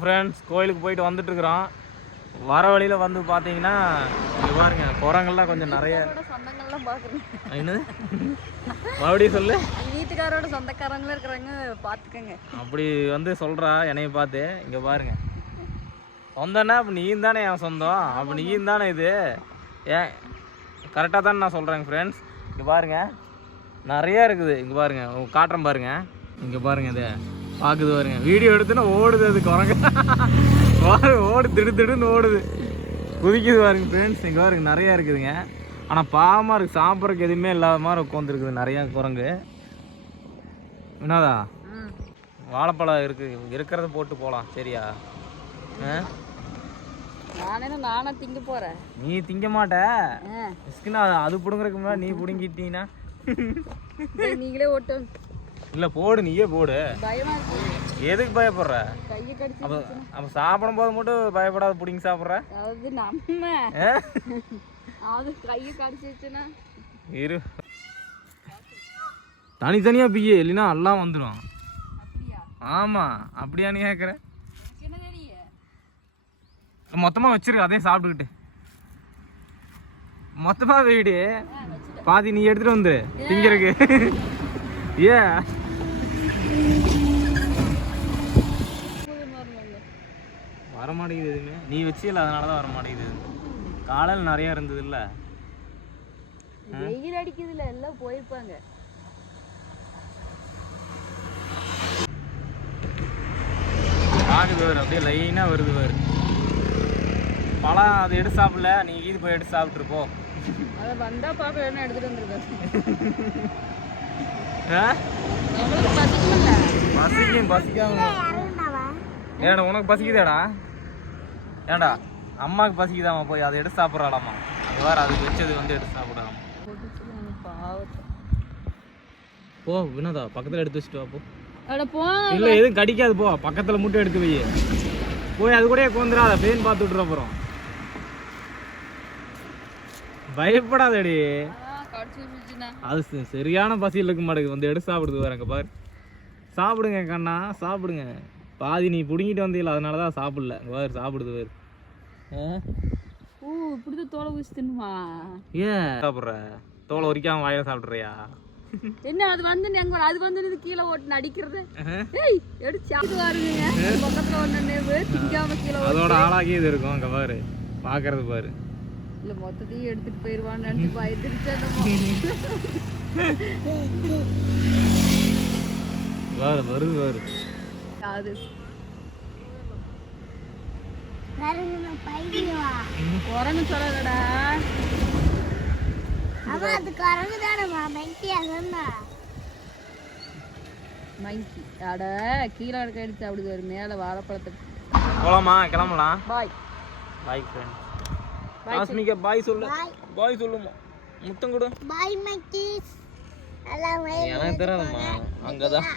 Friends கோயிலுக்கு போயிட்டு வந்துட்டு இருக்கிறோம் வர வழியில வந்து பார்த்தீங்கன்னா இங்க பாருங்க குரங்கெல்லாம் கொஞ்சம் நிறைய. சொந்தங்கள்லாம் பார்க்குறேன் என்னது? மறுபடியும் சொல்லு. வீட்டுக்காரோட சொந்தக்காரங்களும் இருக்கிறாங்க பார்த்துக்கங்க அப்படி வந்து சொல்றா என்னைய பார்த்து. இங்க பாருங்க. சொந்தம்னா அப்போ நீயும் தானே என் சொந்தம். அப்போ நீயும் தானே இது. ஏன்? கரெக்டாக தானே நான் சொல்கிறேங்க ஃப்ரெண்ட்ஸ் இங்கே பாருங்க. நிறையா இருக்குது. இங்கே பாருங்க. காட்டுறேன் பாருங்க. இங்கே பாருங்க இது. பார்க்குது பாருங்க. வீடியோ எடுத்துன்னா ஓடுது அது குரங்கு. பாரு ஓடு திடு திடுன்னு ஓடுது. குதிக்குது பாருங்க ஃப்ரெண்ட்ஸ் இங்கே பாருங்க நிறையா இருக்குதுங்க. ஆனால் பாவமாக இருக்குது சாப்பிட்றதுக்கு எதுவுமே இல்லாத மாதிரி உட்காந்துருக்குது நிறையா குரங்கு. என்னதா வாழைப்பழம் இருக்கு. இருக்கிறத போட்டு போகலாம் சரியா? நானே திங்க போகிறேன் நீ திங்க மாட்ட. அது பிடுங்குறதுக்கு முன்னாடி நீ பிடுங்கிட்டீங்கன்னா நீங்களே ஓட்டு. இல்லை போடு நீயே போடு. எதுக்கு பயப்படுற? அப்போ சாப்பிடும் போது மட்டும் பயப்படாத பிடிங்கி சாப்பிட்ற? நம்ம. ஆ? அது கையை கடிச்சிச்சுன்னா இரு. தனித்தனியாக பிய்ய இல்லைன்னா எல்லாம் வந்துடும் ஆமாம் அப்படியா நீ கேட்குற எனக்கு என்ன தெரியும் மொத்தமாக வச்சிரு அதே சாப்பிட்டுக்கிட்டு. மொத்தமாக வீடு. பாதி நீ எடுத்துட்டு வந்து திங்கிறதுக்கு. ஏ வர மாட்டேங்குது எதுவுமே. நீ வச்சியல அதனால தான் வர மாட்டேங்குது காலையில் நிறைய இருந்தது இல்ல வெயில் அடிக்குதுல எல்லாம் போயிருப்பாங்க. ஆகுது வேறு அப்படியே லைனாக வருது வேறு பழம் அதை எடுத்து சாப்பிடல நீ இது போய் எடுத்து சாப்பிட்ருப்போ அதை வந்தா பார்க்க வேணா எடுத்துட்டு பசிக்கும் பசிக்காம. ஏடா உனக்கு பசிக்குதேடா? ஏடா அம்மாவுக்கு பசிக்குதாம்மா போய்? அதை எடுத்து சாப்பிட்றாளாம்மா. அது வேறு அதுக்கு வச்சது வந்து எடுத்து சாப்பிடாமா போ வினோதா பக்கத்தில் எடுத்து வச்சுட்டு வா போ. இல்லை எதுவும் கடிக்காது போ. பக்கத்தில் மட்டும் எடுத்து வை. போய் அது கூட கோந்துடாத பேன் பார்த்து விட்ற போகிறோம் பயப்படாதடி. அது சரியான பசியில் இருக்க மாட்டேங்குது. வந்து எடுத்து சாப்பிடுது வேறங்க பாரு. சாப்பிடுங்க கண்ணா சாப்பிடுங்க. பாதி நீ பிடுங்கிட்டு வந்தீங்களா அதனால தான் சாப்பிடல. பாரு சாப்பிடுது வேறு ஓ இப்படிதான் தோலை ஊசி தின்னுமா? ஏன்? சாப்பிட்ற? தோலை உரிக்காம வாயில சாப்பிட்றியா? என்ன அது வந்து எங்க அது வந்து இது கீழே ஓட்டு நடிக்கிறது ஏய் எடுத்து வருதுங்க பக்கத்துல ஒண்ணு திங்காம கீழே. அதோட ஆளாகி இது இருக்கும் அங்கே பாரு. பார்க்கறது பாரு. இல்ல மொத்தத்தையும் எடுத்துட்டு போயிருவான்னு நினைச்சு பயந்துருச்சு வருது பாரு அது குரங்கு சொல்லலடா மங்கி அட கீழே இருக்க அப்படி ஒரு மேல வாழைப்பழத்தை. போலாமா கிளம்பலாம். பாய் பாய் ஃப்ரெண்ட் ராஸ்மிகா பாய் சொல்லு. பாய். சொல்லுமா. முத்தம் கொடு. பாய் மக்கீஸ் எல்லாம் எனக்கு தெரியாதும்மா. அங்கதான்.